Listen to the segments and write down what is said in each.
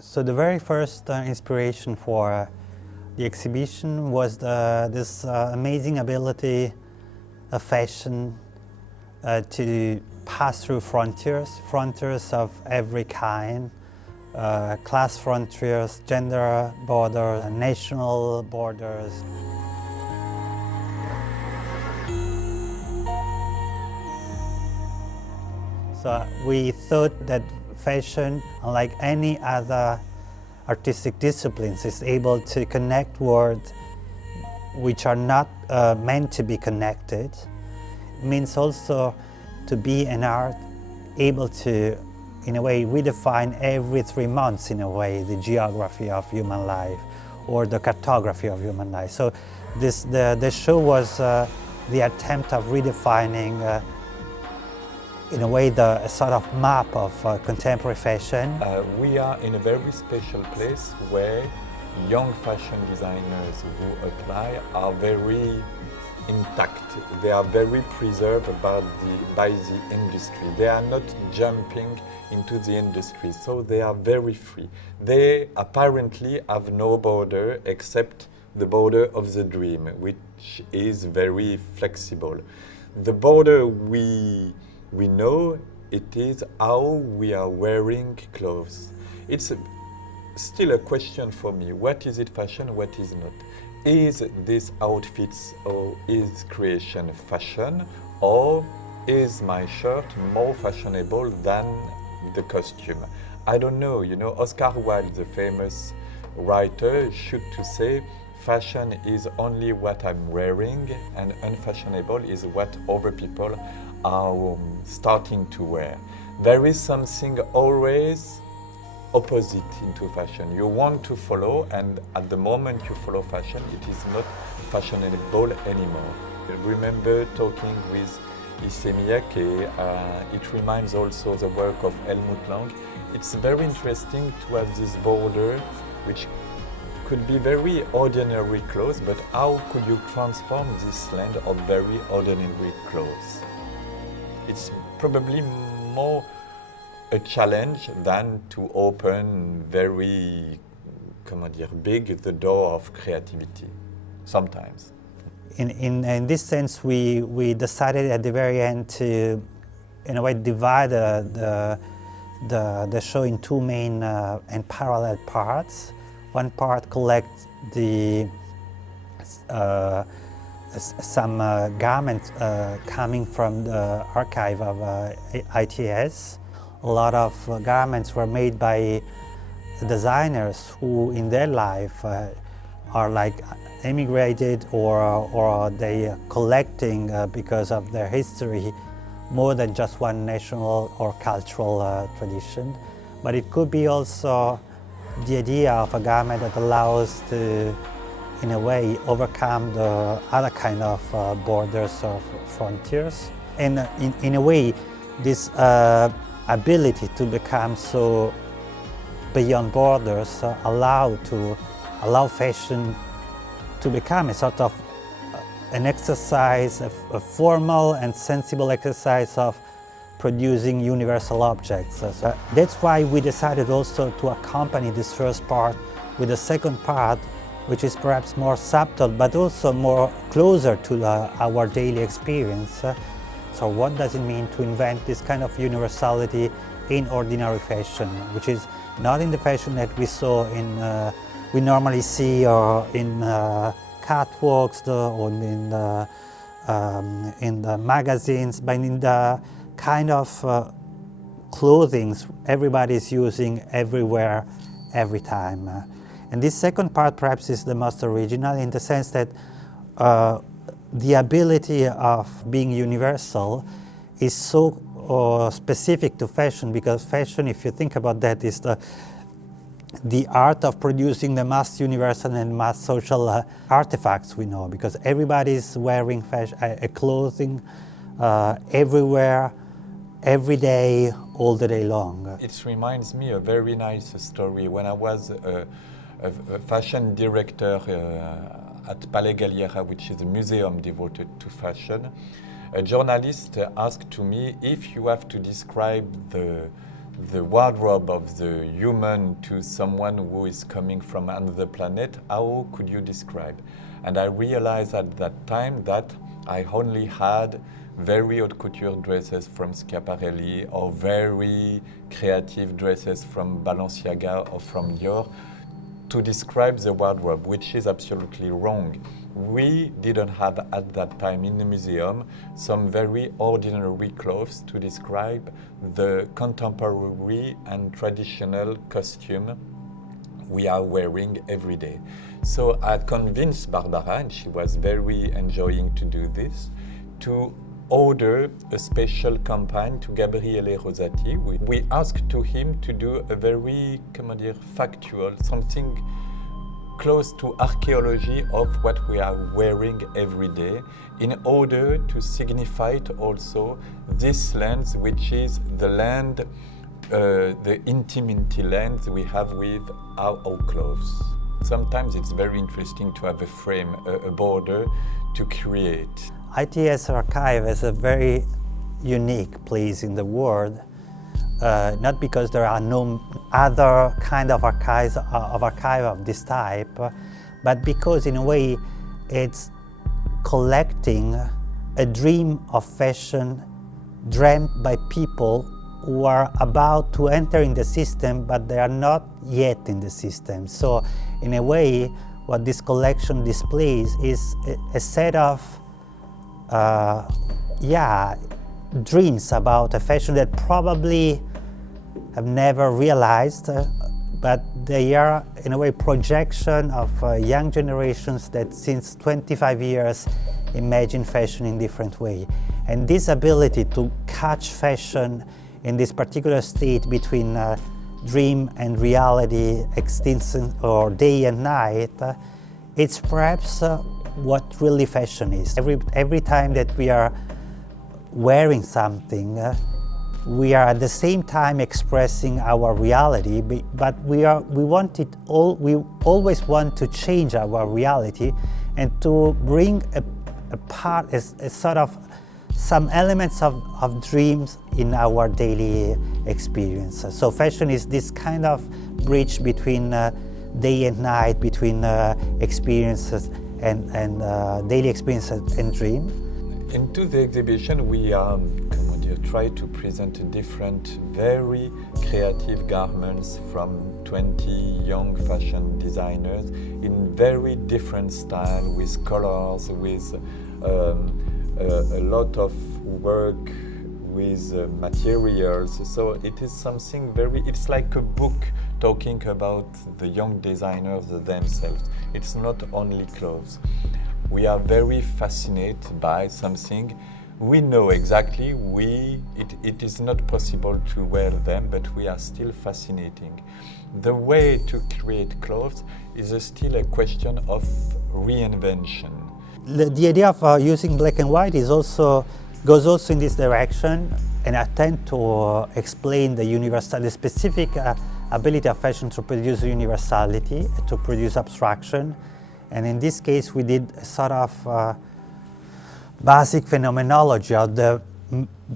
So the very first inspiration for the exhibition was this amazing ability of fashion to pass through frontiers of every kind, class frontiers, gender borders, national borders. So we thought that fashion, unlike any other artistic disciplines, is able to connect worlds which are not meant to be connected. It means also to be an art able to, in a way, redefine every 3 months, in a way, the geography of human life or the cartography of human life. So the show was the attempt of redefining in a way, a sort of map of contemporary fashion. We are in a very special place where young fashion designers who apply are very intact. They are very preserved by the industry. They are not jumping into the industry, so they are very free. They apparently have no border except the border of the dream, which is very flexible. The border we know it is how we are wearing clothes. It's still a question for me. What is it fashion, what is not? Is this outfits or is creation fashion, or is my shirt more fashionable than the costume? I don't know. You know, Oscar Wilde, the famous writer, used to say, fashion is only what I'm wearing and unfashionable is what other people are starting to wear. There is something always opposite into fashion. You want to follow, and at the moment you follow fashion, it is not fashionable anymore. I remember talking with Miyake. It reminds also the work of Helmut Lang. It's very interesting to have this border, which could be very ordinary clothes, but how could you transform this land of very ordinary clothes? It's probably more a challenge than to open very, big the door of creativity, sometimes. In this sense, we decided at the very end to, in a way, divide the show in two main and parallel parts. One part collects some garments coming from the archive of ITS. A lot of garments were made by designers who in their life are like emigrated or they are collecting because of their history more than just one national or cultural tradition. But it could be also the idea of a garment that allows to, in a way, overcome the other kind of borders or frontiers. And in a way, this ability to become so beyond borders allow fashion to become a sort of an exercise, a formal and sensible exercise of producing universal objects. So that's why we decided also to accompany this first part with a second part, which is perhaps more subtle, but also more closer to our daily experience. So what does it mean to invent this kind of universality in ordinary fashion, which is not in the fashion that we normally see or in catwalks or in the magazines, but in the kind of clothing everybody is using everywhere, every time. And this second part perhaps is the most original in the sense that the ability of being universal is so specific to fashion, because fashion, if you think about that, is the art of producing the most universal and most social artifacts we know, because everybody is wearing clothing everywhere, every day, all the day long. It reminds me a very nice story. When I was a fashion director at Palais Galliera, which is a museum devoted to fashion, a journalist asked to me, if you have to describe the wardrobe of the human to someone who is coming from another planet, how could you describe? And I realized at that time that I only had very haute couture dresses from Schiaparelli or very creative dresses from Balenciaga or from Dior to describe the wardrobe, which is absolutely wrong. We didn't have at that time in the museum some very ordinary clothes to describe the contemporary and traditional costume we are wearing every day. So I convinced Barbara, and she was very enjoying to do this, to order a special campaign to Gabriele Rosati. We asked to him to do a very, factual, something close to archaeology of what we are wearing every day in order to signify also this land, which is the land, the intimity land we have with our clothes. Sometimes it's very interesting to have a frame, a border to create. ITS Archive is a very unique place in the world, not because there are no other kind of archive of this type, but because in a way it's collecting a dream of fashion dreamt by people who are about to enter in the system, but they are not yet in the system. So in a way, what this collection displays is a set of dreams about a fashion that probably have never realized, but they are in a way projection of young generations that since 25 years imagine fashion in different way. And this ability to catch fashion in this particular state between dream and reality, extinction or day and night, it's perhaps what really fashion is. Every time that we are wearing something, we are at the same time expressing our reality, but we always want to change our reality and to bring a sort of some elements of dreams in our daily experience. So fashion is this kind of bridge between day and night, between experiences and daily experiences and dream. Into the exhibition we try to present different, very creative garments from 20 young fashion designers in very different style, with colors, with a lot of work with materials. So it is something it's like a book talking about the young designers themselves. It's not only clothes. We are very fascinated by something. We know exactly it is not possible to wear them, but we are still fascinating. The way to create clothes is still a question of reinvention. The idea of using black and white goes also in this direction, and I tend to explain the specific ability of fashion to produce universality, to produce abstraction. And in this case, we did a sort of basic phenomenology of the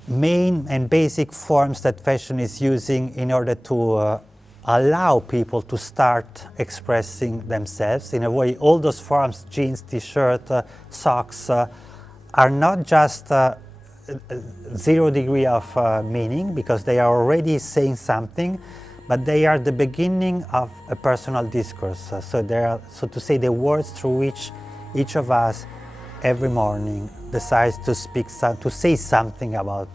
main and basic forms that fashion is using in order to allow people to start expressing themselves. In a way, all those forms, jeans, t-shirt, socks, are not just 0 degree of meaning, because they are already saying something, but they are the beginning of a personal discourse. So they are, so to say, the words through which each of us every morning decides to say something about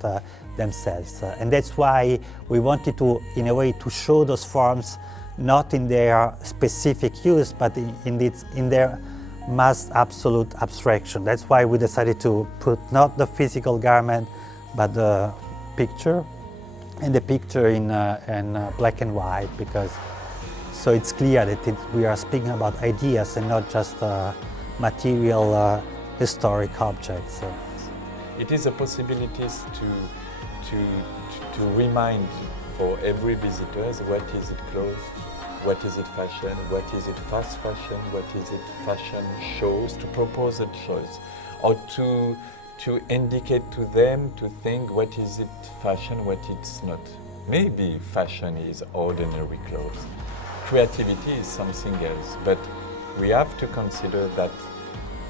themselves. And that's why we wanted to, in a way, to show those forms not in their specific use, but in their mass absolute abstraction. That's why we decided to put not the physical garment, but the picture, and the picture in black and white, because so it's clear that we are speaking about ideas and not just material historic objects. It is a possibility to remind for every visitor what is it clothes, what is it fashion, what is it fast fashion, what is it fashion shows, to propose a choice, or to indicate to them to think what is it fashion, what it's not. Maybe fashion is ordinary clothes. Creativity is something else, but we have to consider that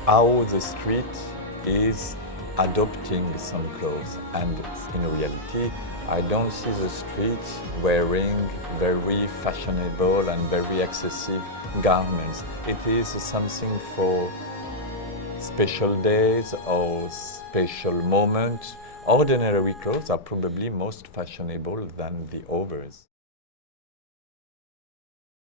how the street is adopting some clothes. And in reality, I don't see the street wearing very fashionable and very excessive garments. It is something for special days or special moments. Ordinary clothes are probably most fashionable than the others.